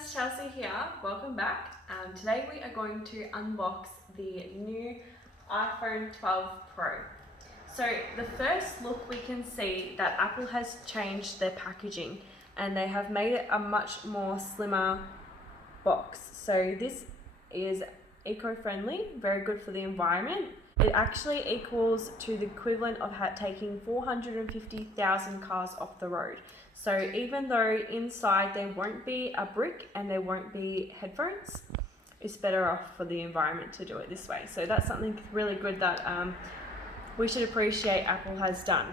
guys, Chelsea here. Welcome back. Today we are going to unbox the new iPhone 12 Pro. So the first look, we can see that Apple has changed their packaging and they have made it a much more slimmer box. So this is eco-friendly, very good for the environment. It actually equals to the equivalent of taking 450,000 cars off the road. So even though inside there won't be a brick and there won't be headphones, it's better off for the environment to do it this way. So that's something really good that we should appreciate Apple has done.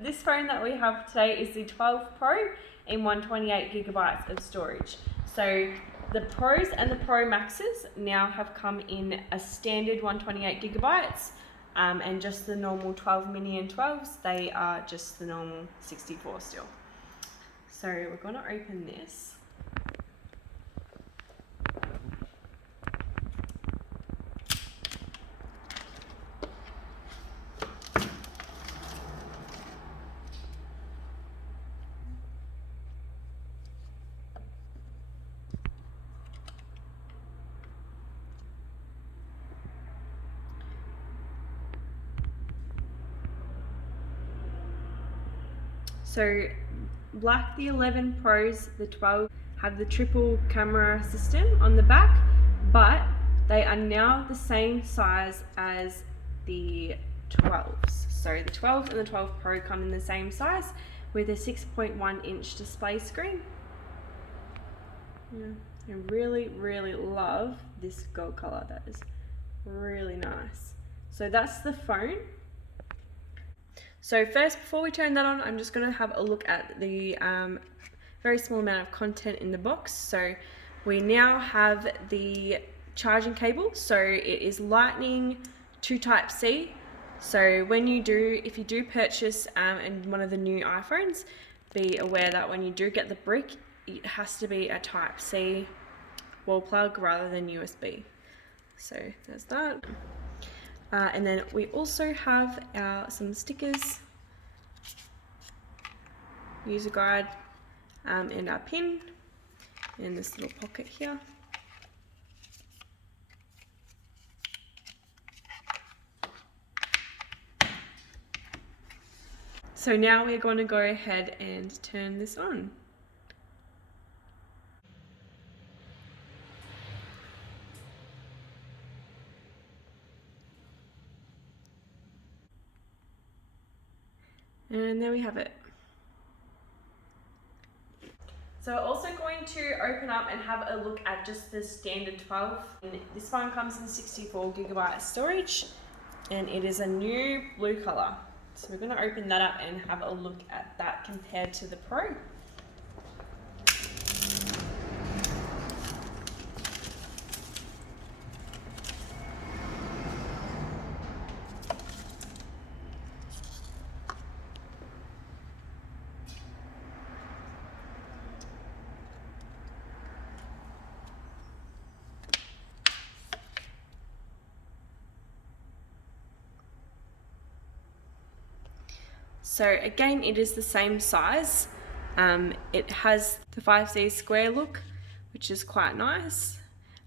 This phone that we have today is the 12 Pro in 128 gigabytes of storage. So the Pros and the Pro Maxes now have come in a standard 128 gigabytes and just the normal 12 mini and 12s, they are just the normal 64 still. So we're going to open this. So like the 11 Pros, the 12 have the triple camera system on the back, but they are now the same size as the 12s. So the 12 and the 12 Pro come in the same size with a 6.1 inch display screen. Yeah, I really love this gold color. That is really nice. So that's the phone. So first, before we turn that on, I'm just going to have a look at the very small amount of content in the box. So we now have the charging cable. So it is Lightning to Type-C. So when you do, if you do purchase in one of the new iPhones, be aware that when you do get the brick, it has to be a Type-C wall plug rather than USB. So there's that. And then we also have some stickers, user guide, and our pin in this little pocket here. So now we're going to go ahead and turn this on. And there we have it. So we're also going to open up and have a look at just the standard 12. And this phone comes in 64 gigabyte storage and it is a new blue color. So we're going to open that up and have a look at that compared to the Pro. So again, it is the same size. It has the 5C square look, which is quite nice.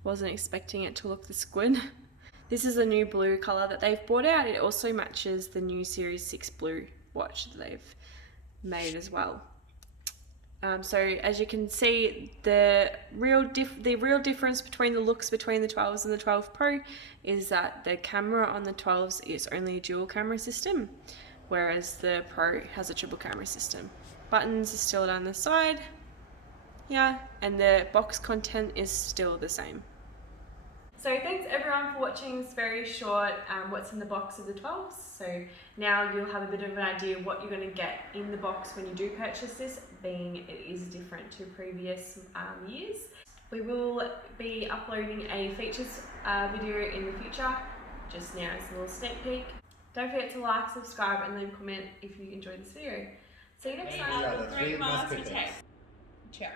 Wasn't expecting it to look this good. This is a new blue color that they've brought out. It also matches the new Series 6 blue watch that they've made as well. So as you can see, the real difference between the looks between the 12s and the 12 Pro is that the camera on the 12s is only a dual camera system, whereas the Pro has a triple camera system. Buttons are still down the side, yeah, and the box content is still the same. So thanks everyone for watching this very short what's in the box of the 12s. So now you'll have a bit of an idea of what you're going to get in the box when you do purchase this, being it is different to previous years. We will be uploading a features video in the future. Just now it's a little sneak peek. Don't forget to like, subscribe and leave a comment if you enjoyed this video. See you next time. Yeah, 3 Muska-Tech. Ciao.